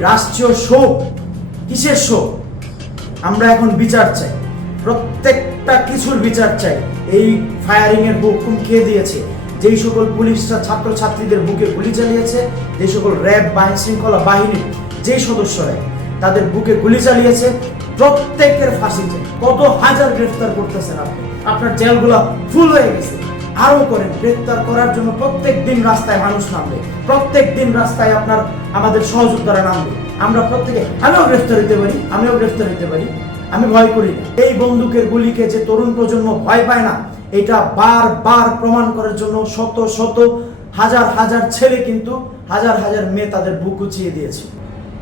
রাষ্ট্রীয় শোক কিসের শোক আমরা এখন বিচার চাই। প্রত্যেকটা কিছুর বিচার চাই। এই ফায়ারিং এর হুকুম খেয়ে দিয়েছে? যেই সকল পুলিশরা ছাত্র ছাত্রীদের বুকে গুলি চালিয়েছে যে সকল র্যাব বা শৃঙ্খলা বাহিনীর যেই সদস্যরা তাদের বুকে গুলি চালিয়েছে, প্রত্যেকের ফাঁসি চাই কত হাজার গ্রেফতার করতেছেন আপনি? আপনার জেলগুলো ফুল হয়ে গেছে। আরও করেন, গ্রেফতার করার জন্য প্রত্যেক দিন রাস্তায় মানুষ নামবে। প্রত্যেক দিন রাস্তায় আপনার, আমাদের সহযোদ্ধারা নামবে। আমরা প্রত্যেকে, আমিও গ্রেফতার হতে পারি, আমিও গ্রেফতার হতে পারি। আমি ভয় করি এই বন্দুকের গুলিকে যে তরুণ প্রজন্ম ভয় পায় না, এটা বারবার প্রমাণ করার জন্য শত শত, হাজার হাজার ছেলে কিন্তু হাজার হাজার মেয়ে তাদের বুক উঁচিয়ে দিয়েছে।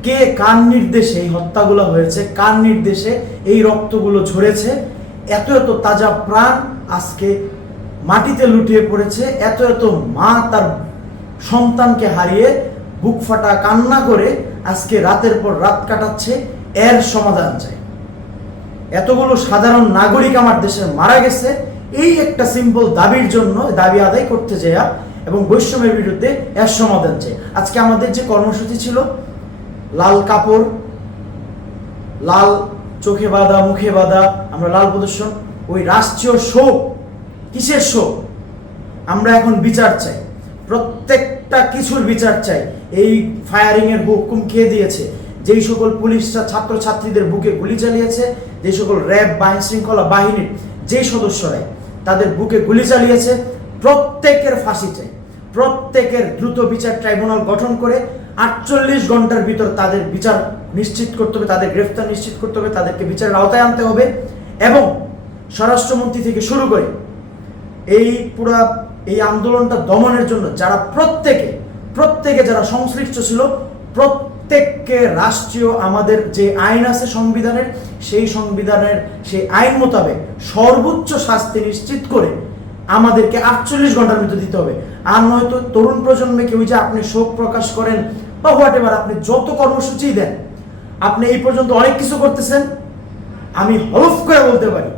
কে কার নির্দেশে এই হত্যাগুলো হয়েছে, কার নির্দেশে এই রক্তগুলো ঝরেছে, এত এত তাজা প্রাণ আজকে মাটিতে লুটিয়ে পড়েছে, এত এত মা তার সন্তানকে হারিয়ে বুক ফাটা কান্না করে আজকে রাতের পর রাত কাটাচ্ছে, এর সমাধান চাই। এতগুলো সাধারণ নাগরিক আমার দেশে মারা গেছে, এই একটা সিম্পল দাবির জন্য, দাবি আদায় করতে যাওয়া এবং বৈষম্যের বিরুদ্ধে এর সমাধান চাই। আজকে আমাদের যে কর্মসূচি ছিল, লাল কাপড়, লাল চোখে বাঁধা, মুখে বাঁধা, আমরা লাল প্রদর্শন, ওই রাষ্ট্রীয় শোক কিসের শোক আমরা এখন বিচার চাই। প্রত্যেকটা কিছুর বিচার চাই। এই ফায়ারিং এর হুকুম খেয়ে দিয়েছে? যেই সকল পুলিশরা ছাত্র ছাত্রীদের বুকে গুলি চালিয়েছে যে সকল র্যাব বা শৃঙ্খলা বাহিনীর যে সদস্যরাই, তাদের বুকে গুলি চালিয়েছে, প্রত্যেকের ফাঁসি চাই। প্রত্যেকের দ্রুত বিচার ট্রাইব্যুনাল গঠন করে আটচল্লিশ ঘণ্টার ভিতর তাদের বিচার নিশ্চিত করতে হবে, তাদের গ্রেফতার নিশ্চিত করতে হবে, তাদেরকে বিচারের আওতায় আনতে হবে এবং স্বরাষ্ট্রমন্ত্রী থেকে শুরু করে এই পুরা, এই আন্দোলনটা দমনের জন্য যারা প্রত্যেকে প্রত্যেকে যারা সংশ্লিষ্ট ছিল, প্রত্যেককে রাষ্ট্রীয় আমাদের যে আইন আছে সংবিধানের, সেই সংবিধানের, সেই আইন মোতাবেক সর্বোচ্চ শাস্তি নিশ্চিত করে আমাদেরকে আটচল্লিশ ঘণ্টার ভিতর দিতে হবে। আর নয়তো তরুণ প্রজন্মে কেউ যে আপনি শোক প্রকাশ করেন বা হোয়াট এভার আপনি যত কর্মসূচি দেন, আপনি এই পর্যন্ত অনেক কিছু করতেছেন, আমি হলফ করে বলতে পারি,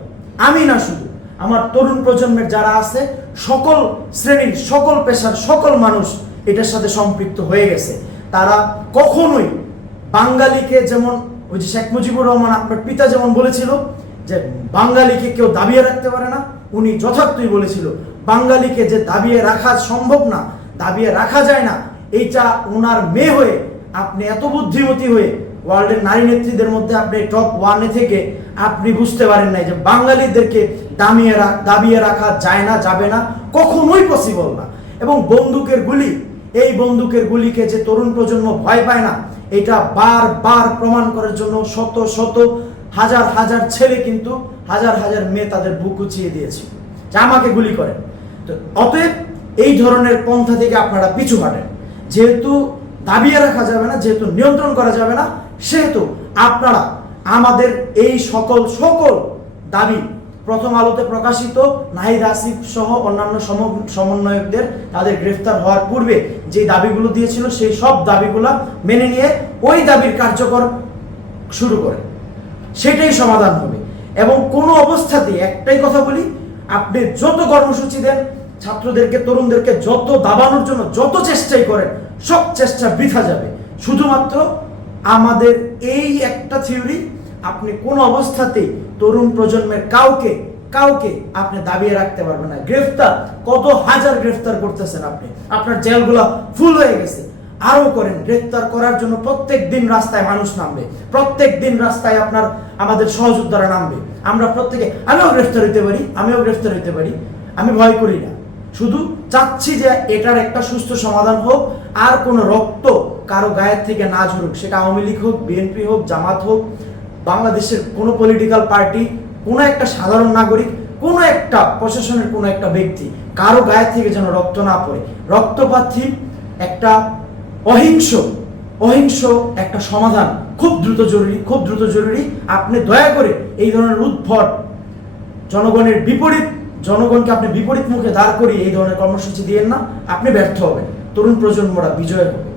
আমি না শুধু। আমার তরুণ প্রজন্মের যারা আছে, সকল শ্রেণির, সকল পেশার, সকল মানুষ এটার সাথে সম্পৃক্ত হয়ে গেছে। তারা কখনোই বাঙালিকে যেমন, ওই যে শেখ মুজিবুর রহমান আপনার পিতা যেমন বলেছিল যে বাঙালিকে কেউ দাবিয়ে রাখতে পারে না, উনি যথার্থই বলেছিল, বাঙালিকে যে দাবিয়ে রাখা সম্ভব না, দাবিয়ে রাখা যায় না, এইটা ওনার মেয়ে হয়ে আপনি এত বুদ্ধিমতী হয়ে ওয়ার্ল্ডের নারী নেত্রীদের মধ্যে আপনি টপ ওয়ানে থেকে আপনি বুঝতে পারেন নাই যে বাঙালিদেরকে দামিয়ে দাবিয়ে রাখা যায় না, যাবে না, কখনোই পসিবল না। এবং বন্দুকের গুলি, এই বন্দুকের গুলিকে যে তরুণ প্রজন্ম ভয় পায় না, এটা বারবার প্রমাণ করার জন্য শত শত হাজার হাজার ছেলে কিন্তু হাজার হাজার মেয়ে তাদের বুক উঁচিয়ে দিয়েছে যে আমাকে গুলি করেন। তো অতএব এই ধরনের পন্থা থেকে আপনারা পিছু হাঁটেন। যেহেতু দাবিয়ে রাখা যাবে না, যেহেতু নিয়ন্ত্রণ করা যাবে না সেহেতু আপনারা আমাদের এই সকল সকল দাবি প্রথম আলোতে প্রকাশিত, নাহিদ আসিফ সহ অন্যান্য সম- সমন্বয়কদের তাদের গ্রেফতার হওয়ার পূর্বে যে দাবিগুলো দিয়েছিল, সেই সব দাবিগুলো মেনে নিয়ে ওই দাবির কার্যকর শুরু করে। সেটাই সমাধান হবে। এবং কোনো অবস্থাতেই একটাই কথা বলি, আপনি যত কর্মসূচি দেন, ছাত্রদেরকে, তরুণদেরকে যত দাবানোর জন্য যত চেষ্টাই করেন, সব চেষ্টা বৃথা যাবে। শুধুমাত্র আমাদের এই একটা থিওরি, আপনি কোন অবস্থাতেই তরুণ প্রজন্মের কাউকে কাউকে আপনি দাবিয়ে রাখতে পারবেন না। গ্রেফতার, কত হাজার গ্রেফতার করতেছেন আপনি। আপনার জেলগুলো ফুল হয়ে গেছে। আরও করেন, গ্রেফতার করার জন্য প্রত্যেক দিন রাস্তায় মানুষ নামবে। প্রত্যেক দিন রাস্তায় আপনার, আমাদের সহযোদ্ধারা নামবে। আমরা প্রত্যেকে, আমিও গ্রেফতার হইতে পারি, আমিও গ্রেফতার হইতে পারি। আমি ভয় করি না। শুধু চাচ্ছি যে এটার একটা সুস্থ সমাধান হোক, আর কোনো রক্ত কারও গায়ের থেকে না ঝরুক, সেটা আওয়ামী লীগ হোক, বিএনপি হোক, জামাত হোক, বাংলাদেশের কোনো পলিটিক্যাল পার্টি কোনো একটা সাধারণ নাগরিক, কোনো একটা প্রশাসনের কোনো একটা ব্যক্তি কারও গায়ের থেকে যেন রক্ত না পড়ে। রক্তপাতহীন একটা অহিংস অহিংস একটা সমাধান খুব দ্রুত জরুরি, খুব দ্রুত জরুরি। আপনি দয়া করে এই ধরনের উদ্ভট জনগণের বিপরীত, জনগণকে আপনি বিপরীত মুখে দাঁড় করিয়ে এই ধরনের কর্মসূচি দিয়েন না। আপনি ব্যর্থ হবেন। তরুণ প্রজন্মরা বিজয় হবে।